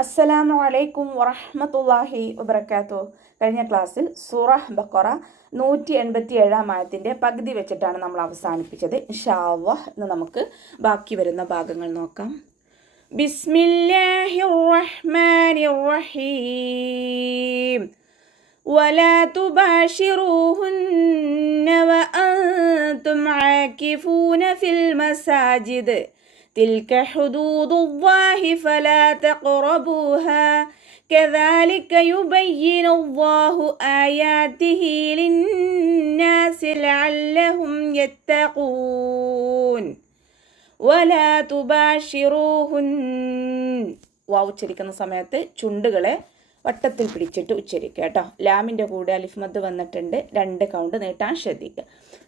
അസ്സലാമു അലൈക്കും വറഹ്മത്തുള്ളാഹി വബറകാതുഹു. കഴിഞ്ഞ ക്ലാസ്സിൽ സൂറഹ് ബഖറ 187 ആയത്തിൻ്റെ പകുതി വെച്ചിട്ടാണ് നമ്മൾ അവസാനിപ്പിച്ചത്. ഇൻഷാ അല്ലാഹ് ഇന്ന് നമുക്ക് ബാക്കി വരുന്ന ഭാഗങ്ങൾ നോക്കാം. ബിസ്മില്ലാഹിർ റഹ്മാനിർ റഹീം. വലാ തുബാശിറൂഹുന്ന വഅൻതും ആകിഫൂന ഫിൽ മസാജിദ് تلك حدود الله فلا تقربوها كذلك يبين الله آياته للناس لعلهم يتقون ولا تباشروهن. വാവ് ഉച്ചരിക്കുന്ന സമയത്ത് ചുണ്ടുകളെ വട്ടത്തിൽ പിടിച്ചിട്ട് ഉച്ചരിക്കുക കേട്ടോ. ലാമിൻ്റെ കൂടെ അലിഫ് മദ് വന്നിട്ടുണ്ട്, 2 കൗണ്ട് നീട്ടാൻ ശ്രദ്ധിക്കുക.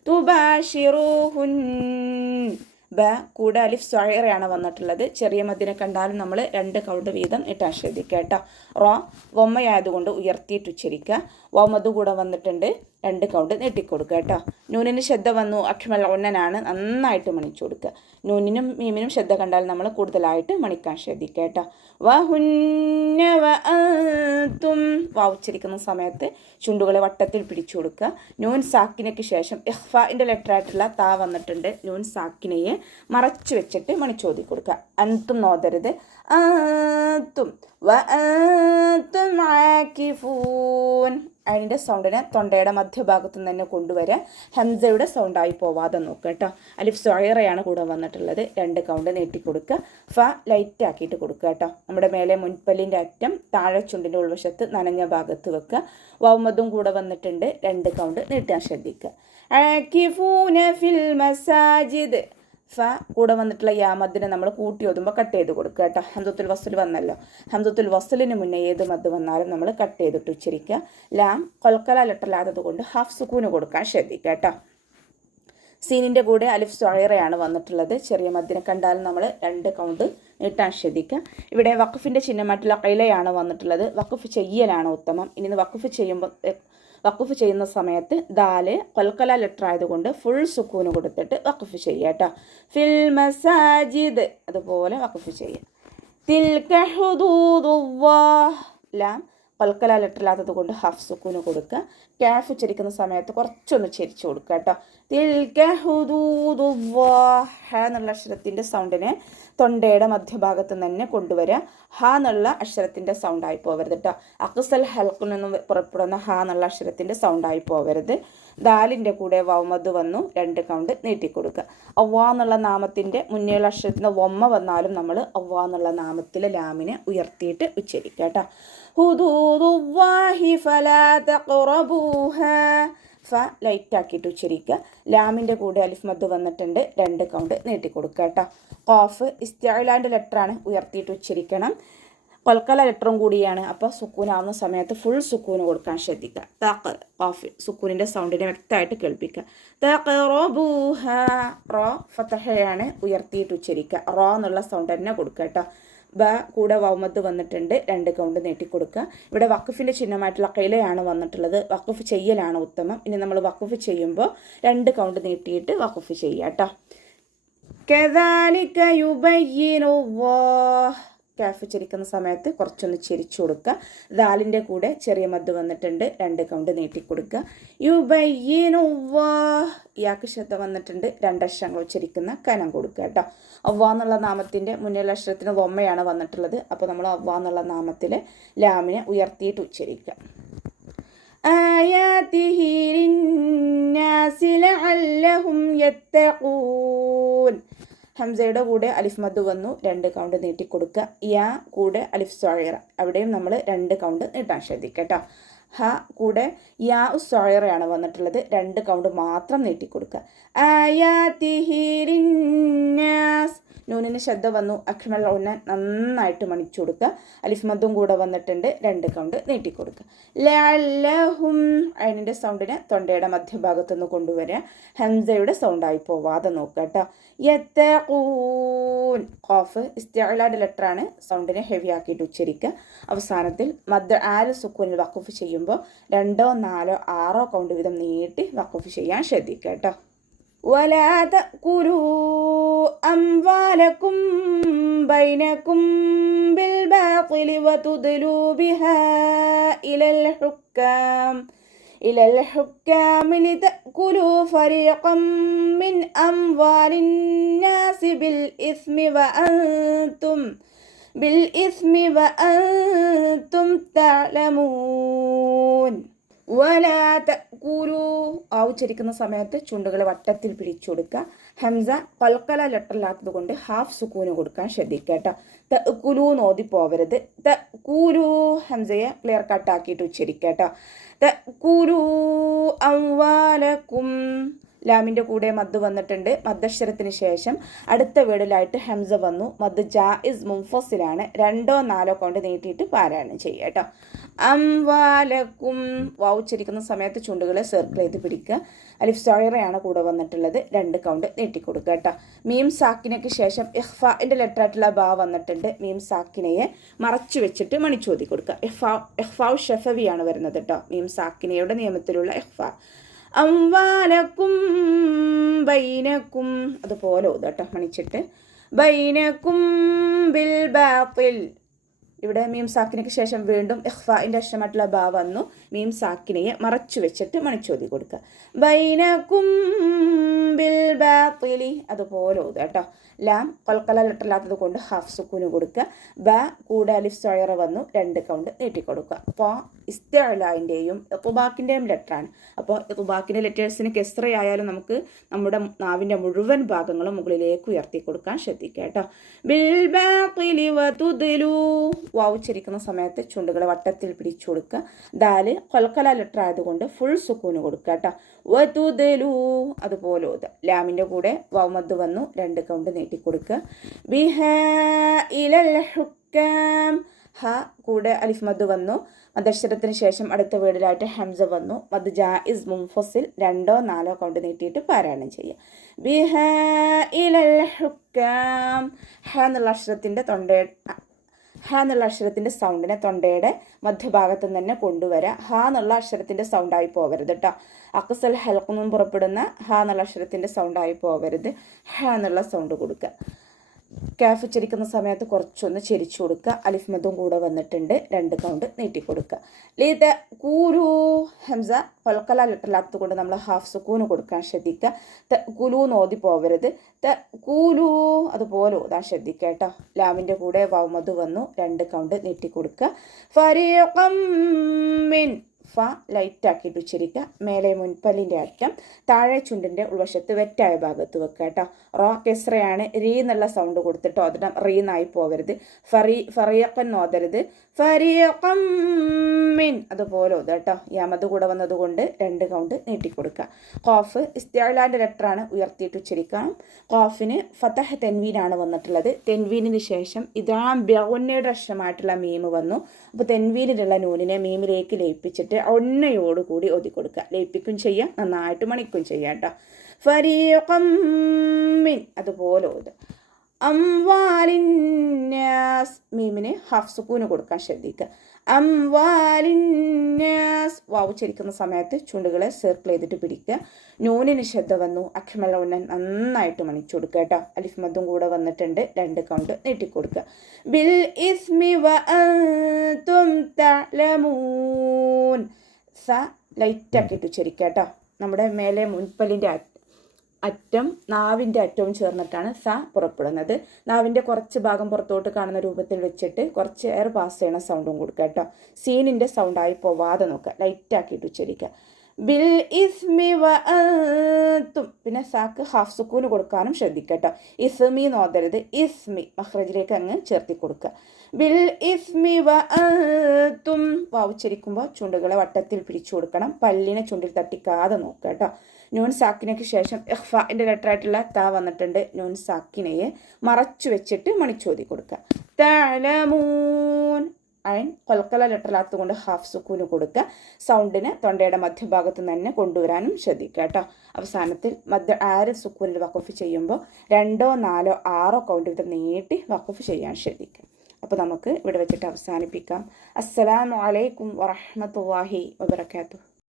തുബാശിറൂഹുൻ ബ കൂടെ അലിഫ് സ്വയറയാണ് വന്നിട്ടുള്ളത്. ചെറിയ മദ്ദിനെ കണ്ടാലും നമ്മൾ 2 കൗണ്ട് വീതം ഇട്ടാൻ ശ്രദ്ധിക്കുക കേട്ടോ. റോ വൊമ്മയായതുകൊണ്ട് ഉയർത്തിയിട്ട് ഉച്ചരിക്കുക. വമദ് കൂടെ വന്നിട്ടുണ്ട്, 2 കൗണ്ട് നീട്ടിക്കൊടുക്കുക കേട്ടോ. നൂനിന് ശ്രദ്ധ വന്നു, അഖ്മൽ ഉന്നനാണ്, നന്നായിട്ട് മണിച്ചു കൊടുക്കുക. നൂനിനും മീമിനും ശ്രദ്ധ കണ്ടാൽ നമ്മൾ കൂടുതലായിട്ട് മണിക്കാൻ ശ്രദ്ധിക്കുക കേട്ടോ. വഹുന്ന വഅൻതും വാവ് ഉച്ചരിക്കുന്ന സമയത്ത് ചുണ്ടുകളെ വട്ടത്തിൽ പിടിച്ചു കൊടുക്കുക. നൂൻ സാക്കിനയ്ക്ക് ശേഷം ഇഖ്ഫാഇൻ്റെ ലെറ്ററായിട്ടുള്ള താ വന്നിട്ടുണ്ട്. നൂൻ സാക്കിനയെ മറച്ചു വെച്ചിട്ട് മണിച്ചോതി കൊടുക്കുക. അൻതും നോതരുത്. അൻതും വഅൻതും ആകിഫൂൻ. അതിൻ്റെ സൗണ്ടിനെ തൊണ്ടയുടെ മധ്യഭാഗത്തു നിന്ന് തന്നെ കൊണ്ടുവരാൻ ഹംസയുടെ സൗണ്ടായി പോവാതെ നോക്കുക കേട്ടോ. അലിഫ് സ്വയറയാണ് കൂടെ വന്നിട്ടുള്ളത്, 2 കൗണ്ട് നീട്ടിക്കൊടുക്കുക. ഫ ലൈറ്റ് ആക്കിയിട്ട് കൊടുക്കുക കേട്ടോ. നമ്മുടെ മേലെ മുൻപല്ലിൻ്റെ അറ്റം താഴെ ചുണ്ടിൻ്റെ ഉൾവശത്ത് നനഞ്ഞ ഭാഗത്ത് വെക്കുക. വൗമദും കൂടെ വന്നിട്ടുണ്ട്, 2 കൗണ്ട് നീട്ടാൻ ശ്രദ്ധിക്കുക. ആകിഫൂന ഫിൽ മസാജിദ്. ഫ കൂടെ വന്നിട്ടുള്ള യാമദ്ദിനെ നമ്മൾ കൂട്ടി ഓതുമ്പോൾ കട്ട് ചെയ്ത് കൊടുക്കുക കേട്ടോ. ഹംസത്തുൽ വസ്ൽ വന്നല്ലോ, ഹംസത്തുൽ വസ്ലിന് മുന്നേ ഏത് മദ് വന്നാലും നമ്മൾ കട്ട് ചെയ്തിട്ട് ഉച്ചരിക്കുക. ലാം കൊൽക്കല ലെറ്ററിലാത്തത് കൊണ്ട് ഹാഫ് സുക്കൂന് കൊടുക്കാൻ ശ്രദ്ധിക്കുക കേട്ടോ. സീനിൻ്റെ കൂടെ അലിഫ് സ്വയറയാണ് വന്നിട്ടുള്ളത്. ചെറിയ മദ്ദിനെ കണ്ടാലും നമ്മൾ 2 കൗണ്ട് നീട്ടാൻ ശ്രദ്ധിക്കുക. ഇവിടെ വഖഫിൻ്റെ ചിഹ്നമായിട്ടുള്ള ഖൈലയാണ് വന്നിട്ടുള്ളത്. വഖഫ് ചെയ്യലാണ് ഉത്തമം. ഇനി വഖഫ് ചെയ്യുന്ന സമയത്ത് ദാല് കൊൽക്കല ലെറ്റർ ആയതുകൊണ്ട് ഫുൾ സുക്കൂന് കൊടുത്തിട്ട് വഖഫ് ചെയ്യുക കേട്ടോ. ഫിൽ മസാജിദ് അതുപോലെ വഖഫ് ചെയ്യുക. തിൽക ഹുദൂദുല്ലാഹ്. ലാം കൊൽക്കല ലെറ്ററിലാത്തത് കൊണ്ട് ഹാഫ് സുക്കൂന് കൊടുക്കുക. കാഫ് ഉച്ചരിക്കുന്ന സമയത്ത് കുറച്ചൊന്ന് ചരിച്ചു കൊടുക്കുക കേട്ടോ. തിൽക ഹുദൂദുല്ലാഹ്. ഹ എന്നുള്ള അക്ഷരത്തിൻ്റെ സൗണ്ടിനെ തൊണ്ടയുടെ മധ്യഭാഗത്ത് തന്നെ കൊണ്ടുവരിക. ഹ എന്നുള്ള അക്ഷരത്തിൻ്റെ സൗണ്ടായി പോകരുത് കേട്ടോ. അക്സൽ ഹൽക്കിൽ നിന്ന് പുറപ്പെടുന്ന ഹ എന്നുള്ള അക്ഷരത്തിൻ്റെ സൗണ്ടായി പോകരുത്. ദാലിൻ്റെ കൂടെ വൗമദ് വന്നു, 2 കൗണ്ട് നീട്ടിക്കൊടുക്കുക. അവ്വാ എന്നുള്ള നാമത്തിൻ്റെ മുന്നേയുള്ള അക്ഷരത്തിന് വൊമ്മ വന്നാലും നമ്മൾ അവ്വാ എന്നുള്ള നാമത്തിലെ ലാമിനെ ഉയർത്തിയിട്ട് ഉച്ചരിക്കുക കേട്ടോ. ഹുദൂദുല്ലാഹി ഫലാ തഖറബൂഹാ. ഫ ലൈറ്റ് ആക്കിയിട്ട് ഉച്ചരിക്കുക. ലാമിൻ്റെ കൂടെ അലിഫ് മദ് വന്നിട്ടുണ്ട്, 2 കൗണ്ട് നീട്ടിക്കൊടുക്കുക കേട്ടോ. ഖാഫ് ഇസ്തിഅലാൻ്റെ ലെറ്ററാണ്, ഉയർത്തിയിട്ട് ഉച്ചരിക്കണം. കൊൽക്കല ലെറ്ററും കൂടിയാണ്, അപ്പോൾ സുക്കൂനാവുന്ന സമയത്ത് ഫുൾ സുക്കൂന് കൊടുക്കാൻ ശ്രദ്ധിക്കുക. തഖ് ഖാഫ് സുക്കൂനിൻ്റെ സൗണ്ടിനെ വ്യക്തമായിട്ട് കേൾപ്പിക്കുക. തഖറബൂഹ. റോ ഫതഹയാണ്, ഉയർത്തിയിട്ട് ഉച്ചരിക്കുക. റോ എന്നുള്ള സൗണ്ട് തന്നെ കൊടുക്കുക കേട്ടോ. ബ കൂടെ വൗമദ് വന്നിട്ടുണ്ട്, 2 കൗണ്ട് നീട്ടിക്കൊടുക്കുക. ഇവിടെ വഖഫിൻ്റെ ചിഹ്നമായിട്ടുള്ള ഖൈലയാണ് വന്നിട്ടുള്ളത്. വഖഫ് ചെയ്യലാണ് ഉത്തമം. ഇനി നമ്മൾ വഖഫ് ചെയ്യുമ്പോൾ 2 കൗണ്ട് നീട്ടിയിട്ട് വഖഫ് ചെയ്യുക കേട്ടോ. കദാലിക യുബയ്യിനുല്ലാഹ്. കാഫ് ചരിക്കുന്ന സമയത്ത് കുറച്ചൊന്ന് ചരിച്ചു കൊടുക്കുക. ദാലിൻ്റെ കൂടെ ചെറിയ മദ് വന്നിട്ടുണ്ട്, 2 കൗണ്ട് നീട്ടിക്കൊടുക്കുക. യുബയ്യിനുല്ലാഹ്. ഇയാൾക്ക് ശ്രദ്ധ വന്നിട്ടുണ്ട്, 2 അക്ഷരങ്ങൾ ഉച്ചരിക്കുന്ന കനം കൊടുക്കുക കേട്ടോ. അവ്വാ എന്നുള്ള നാമത്തിൻ്റെ മുന്നിലുള്ള അക്ഷരത്തിന് വൊമ്മയാണ് വന്നിട്ടുള്ളത്. അപ്പോൾ നമ്മൾ അവ്വാ എന്നുള്ള നാമത്തിൽ ലാമിനെ ഉയർത്തിയിട്ട് ഉച്ചരിക്കുക. ആയാതിഹി ലിന്നാസി ലഅല്ലഹും യത്തഖൂൻ. ഹംസയുടെ കൂടെ അലിഫ് മദ് വന്നു, 2 കൗണ്ട് നീട്ടിക്കൊടുക്കുക. യാ കൂടെ അലിഫ് സ്വയറ, അവിടെയും നമ്മൾ 2 കൗണ്ട് നീട്ടാൻ ശ്രദ്ധിക്കുക കേട്ടോ. ഹ കൂടെ യാ സ്വയറയാണ് വന്നിട്ടുള്ളത്, 2 കൗണ്ട് മാത്രം നീട്ടിക്കൊടുക്കുക. ആയാതിഹി ലിന്നാസ്. നൂനിന് ശ്രദ്ധ വന്നു, അഖ്മൽ ഉന്നൻ നന്നായിട്ട് മണിച്ചു കൊടുക്കുക. അലിഫ് മദ്ദും കൂടെ വന്നിട്ടുണ്ട്, 2 കൗണ്ട് നീട്ടിക്കൊടുക്കുക. ലഅല്ലഹും. അതിൻ്റെ സൗണ്ടിനെ തൊണ്ടയുടെ മധ്യഭാഗത്തുനിന്ന് കൊണ്ടുവരിക. ഹംസയുടെ സൗണ്ടായി പോവാതെ നോക്കുക കേട്ടോ. യത്തഖൂൻ. ഖാഫ് ഇസ്തിഅലാൻ്റെ ലെറ്ററാണ്, സൗണ്ടിനെ ഹെവി ആക്കിയിട്ട് ഉച്ചരിക്കുക. അവസാനത്തിൽ മദ് ആല് സുക്കൂനിൽ വഖഫ് ചെയ്യുമ്പോൾ 2, 4, 6 കൗണ്ട് വീതം നീട്ടി വഖഫ് ചെയ്യാൻ ശ്രദ്ധിക്കുക കേട്ടോ. ولا تأكلوا أموالكم بينكم بالباطل بالباطل وتدلوا بها إلى الحكام لتأكلوا فريقا من أموال الناس بالإثم وأنتم تعلمون ولا تأكلوا ഉച്ചരിക്കുന്ന സമയത്ത് ചുണ്ടുകൾ വട്ടത്തിൽ പിടിച്ചു കൊടുക്കുക. ഹംസ കൽക്കല ലെറ്ററില്ലാത്തത് കൊണ്ട് ഹാഫ് സുക്കൂന് കൊടുക്കാൻ ശ്രദ്ധിക്കുക കേട്ടോ. തഅ്കുലു നോതി പോവരുത്. തഅ്കുലു ഹംസയെ ക്ലിയർ കട്ടാക്കിയിട്ട് ഉച്ചരിക്കുക കേട്ടോ. തഅ്കുലു അംവാലക്കും ലാമിൻ്റെ കൂടെ മദ് വന്നിട്ടുണ്ട്. മദ്ദക്ഷരത്തിന് ശേഷം അടുത്ത വേർഡിലായിട്ട് ഹംസ വന്നു. മദ് ജായിസ് മുൻഫസിലാണ്. 2 or 4 കൊണ്ട് നീട്ടിയിട്ട് പാരായണം ചെയ്യുക കേട്ടോ. അംവാലക്കും ഉച്ചരിക്കുന്ന സമയത്ത് ചുണ്ടുകളെ സർക്കിൾ ചെയ്ത് പിടിക്കുക. അലിഫ് സോയറയാണ് കൂടെ വന്നിട്ടുള്ളത്. 2 കൗണ്ട് നീട്ടിക്കൊടുക്കുക കേട്ടോ. മീം സാക്കിനയ്ക്ക് ശേഷം ഇഖ്ഫാൻ്റെ ലെറ്ററായിട്ടുള്ള ബാ വന്നിട്ടുണ്ട്. മീം സാക്കിനയെ മറച്ചു വെച്ചിട്ട് മണിച്ചോതി കൊടുക്കുക. ഇഖ്ഫാഉ ഷഫവിയാണ് വരുന്നത് കേട്ടോ. മീം സാക്കിനയുടെ നിയമത്തിലുള്ള ഇഖ്ഫാ. അംവാലക്കും ബൈനക്കും അതുപോലെ കേട്ടോ മണിച്ചിട്ട്. ബൈനക്കും ബിൽ ബാത്തിൽ ഇവിടെ മീം സാക്കിനയ്ക്ക് ശേഷം വീണ്ടും ഇഖ്ഫാഇൻ്റെ അക്ഷരമായിട്ടുള്ള ബാ വന്നു. മീം സാക്കിനയെ മറച്ചു വെച്ചിട്ട് മണിച്ചോതി കൊടുക്കുക. ബൈനക്കും ബിൽ ബാത്തിലി അതുപോലെ കേട്ടോ. ലാം കൽക്കല ലെറ്ററില്ലാത്തത് കൊണ്ട് ഹാഫ് സുക്കൂന് കൊടുക്കുക. ബ കൂടെ അലിഫ് സോയറ വന്നു. 2 കൗണ്ട് നീട്ടിക്കൊടുക്കുക. അപ്പോൾ ഇസ്തിഅലാഇൻ്റെയും ഇത്ബാക്കിൻ്റെയും ലെറ്ററാണ്. അപ്പോൾ ഇത്ബാക്കിൻ്റെ ലെറ്റേഴ്സിന് കെസ്റയായാലും നമുക്ക് നമ്മുടെ നാവിൻ്റെ മുഴുവൻ ഭാഗങ്ങളും മുകളിലേക്ക് ഉയർത്തി കൊടുക്കാൻ ശ്രദ്ധിക്കുക കേട്ടോ. ബിൽ ബാത്തിലി വതുദ്ലു ഉച്ചരിക്കുന്ന സമയത്ത് ചുണ്ടുകളെ വട്ടത്തിൽ പിടിച്ചു കൊടുക്കുക. ദാല് കൽക്കല ലെറ്റർ ആയതുകൊണ്ട് ഫുൾ സുക്കൂന് കൊടുക്കുക കേട്ടോ. വതുദ്ലു അതുപോലെ ലാമിൻ്റെ കൂടെ വൗമദ് വന്നു. 2 കൗണ്ട് നീട്ടിക്കൊടുക്കുക. ബിഹാ ഇലൽ ഹുക്കാം ഹ കൂടെ അലിഫ് മദ് വന്നു. മദ്ദക്ഷരത്തിന് ശേഷം അടുത്ത വേർഡിലായിട്ട് ഹംസ വന്നു. മദ് ജായിസ് മുൻഫസിൽ 2 or 4 കൗണ്ട് നീട്ടിയിട്ട് പാരായണം ചെയ്യുക. ബിഹാ ഇലൽ ഹുക്കാം ഹ എന്നുള്ള അക്ഷരത്തിൻ്റെ സൗണ്ടിനെ തൊണ്ടയുടെ മധ്യഭാഗത്ത് തന്നെ കൊണ്ടുവരാം. ഹ എന്നുള്ള അക്ഷരത്തിൻ്റെ സൗണ്ടായി പോകരുത് കേട്ടോ. അക്സൽ ഹൽക്കുന്നും പുറപ്പെടുന്ന ഹ എന്നുള്ള അക്ഷരത്തിൻ്റെ സൗണ്ടായി പോകരുത്. ഹ എന്നുള്ള സൗണ്ട് കൊടുക്കുക. കാഫ് ഉച്ചരിക്കുന്ന സമയത്ത് കുറച്ചൊന്ന് ചെരിച്ചു കൊടുക്കുക. അലിഫ് മദും കൂടെ വന്നിട്ടുണ്ട്. 2 കൗണ്ട് നീട്ടിക്കൊടുക്കുക. ലീത കൂലു ഹംസ കൽക്കല ലെറ്ററില്ലാത്തത് കൊണ്ട് നമ്മൾ ഹാഫ് സുക്കൂന് കൊടുക്കാൻ ശ്രദ്ധിക്കുക. ത കുലു നോതി പോവരുത്. ത കൂലു അതുപോലെ ഓതാൻ ശ്രദ്ധിക്കുക കേട്ടോ. ലാമിൻ്റെ കൂടെ വൗമദ് വന്നു. 2 കൗണ്ട് നീട്ടിക്കൊടുക്കുക. ഫരീഖം മിൻ ഫ ലൈറ്റ് ആക്കിയിട്ട് ഉച്ചരിക്കുക. മേലെ മുൻപല്ലിൻ്റെ അറ്റം താഴെ ചുണ്ടിൻ്റെ ഉൾവശത്ത് വെറ്റായ ഭാഗത്ത് വെക്കുക കേട്ടോ. റോ കെസ്റയാണ്. രീ എന്നുള്ള സൗണ്ട് കൊടുത്തിട്ടോ അതിനം റീന്നായി പോവരുത്. ഫറിയക്കൻ നോതരുത്. ഫറിയക്കം മിൻ അതുപോലെ ഓത് കേട്ടോ. യാമത് കൂടെ വന്നതുകൊണ്ട് 2 കൗണ്ട് നീട്ടിക്കൊടുക്കുക. ഖാഫ് ഇസ്തിഅലാൻ്റെ ലെറ്ററാണ്. ഉയർത്തിയിട്ട് ഉച്ചരിക്കണം. ഖാഫിന് ഫതഹ് തെൻവീനാണ് വന്നിട്ടുള്ളത്. തെൻവീനിന് ശേഷം ഇദാം ബിഗുന്നയുടെ അക്ഷരമായിട്ടുള്ള മീം വന്നു. അപ്പോൾ തെൻവീനിലുള്ള നൂനിനെ മീമിലേക്ക് ലയിപ്പിച്ചിട്ട് ഒന്നയോടുകൂടി ഒതുക്കൊടുക്കുക. ലയിപ്പിക്കും ചെയ്യാം, നന്നായിട്ട് മണിക്കും ചെയ്യാം കേട്ടോ. ഫരീഖം മിൻ അതുപോലെ ഓത്. അംവാലിന്നാസ് മീമിന് ഹാഫ് സുക്കൂന് കൊടുക്കാൻ ശ്രദ്ധിക്കുക. അംവാലിന്നാസ് ഉച്ചരിക്കുന്ന സമയത്ത് ചുണ്ടുകളെ സർക്കിൾ ചെയ്തിട്ട് പിടിക്കുക. നൂനിന് ശ്രദ്ധ വന്നു. അഖ്മല ഉന്നൻ നന്നായിട്ട് മണിച്ചു കൊടുക്കുക കേട്ടോ. അലിഫ് മദ്ദും കൂടെ വന്നിട്ടുണ്ട്. 2 കൗണ്ട് നീട്ടിക്കൊടുക്കുക. ബിൽ ഇസ്മി വഅൻതും തഅലമൂൻ സ ലൈറ്റ് ആക്കിയിട്ട് ഉച്ചരിക്കുക കേട്ടോ. നമ്മുടെ മേലെ മുൻപല്ലിൻ്റെ അറ്റം നാവിൻ്റെ അറ്റവും ചേർന്നിട്ടാണ് സ പുറപ്പെടുന്നത്. നാവിൻ്റെ കുറച്ച് ഭാഗം പുറത്തോട്ട് കാണുന്ന രൂപത്തിൽ വെച്ചിട്ട് കുറച്ച് എയർ പാസ് ചെയ്യണ സൗണ്ടും കൊടുക്കുക കേട്ടോ. സീനിൻ്റെ സൗണ്ടായി പോവാതെ നോക്കുക. ലൈറ്റ് ആക്കിയിട്ട് ഉച്ചരിക്കുക. ബിൽ ഇസ്മി വഅൻതും പിന്നെ സാക്ക് ഹാഫ് സുക്കൂന് കൊടുക്കാനും ശ്രദ്ധിക്കുക കേട്ടോ. ഇസ്മി നോതരുത്. ഇസ്മി മഖ്റജിലേക്ക് അങ്ങ് ചേർത്തി കൊടുക്കുക. ബിൽ ഇസ്മി വഅൻതും ഉച്ചരിക്കുമ്പോൾ ചുണ്ടുകളെ വട്ടത്തിൽ പിടിച്ചു കൊടുക്കണം. പല്ലിനെ ചുണ്ടിൽ തട്ടിക്കാതെ നോക്കുക കേട്ടോ. നൂൻ സാക്കിനയ്ക്ക് ശേഷം ഇഖ്ഫാഇൻ്റെ ലെറ്ററായിട്ടുള്ള ത വന്നിട്ടുണ്ട്. നൂൻ സാക്കിനയെ മറച്ചു വെച്ചിട്ട് മണിച്ചോതി കൊടുക്കുക. തഅലമൂൻ അയൻ കൽക്കല ലെറ്ററില്ലാത്തത് കൊണ്ട് ഹാഫ് സുക്കൂന് കൊടുക്കുക. സൗണ്ടിന് തൊണ്ടയുടെ മധ്യഭാഗത്ത് തന്നെ കൊണ്ടുവരാനും ശ്രദ്ധിക്കുക കേട്ടോ. അവസാനത്തിൽ ആര് സുക്കൂനിൽ വഖഫ് ചെയ്യുമ്പോൾ 2 or 4 or 6 കൗണ്ട് വീതം നീട്ടി വഖഫ് ചെയ്യാൻ ശ്രദ്ധിക്കുക. അപ്പോൾ നമുക്ക് ഇവിടെ വെച്ചിട്ട് അവസാനിപ്പിക്കാം. അസ്സലാമു അലൈക്കും വറഹ്മത്തുള്ളാഹി വബറകാതുഹു.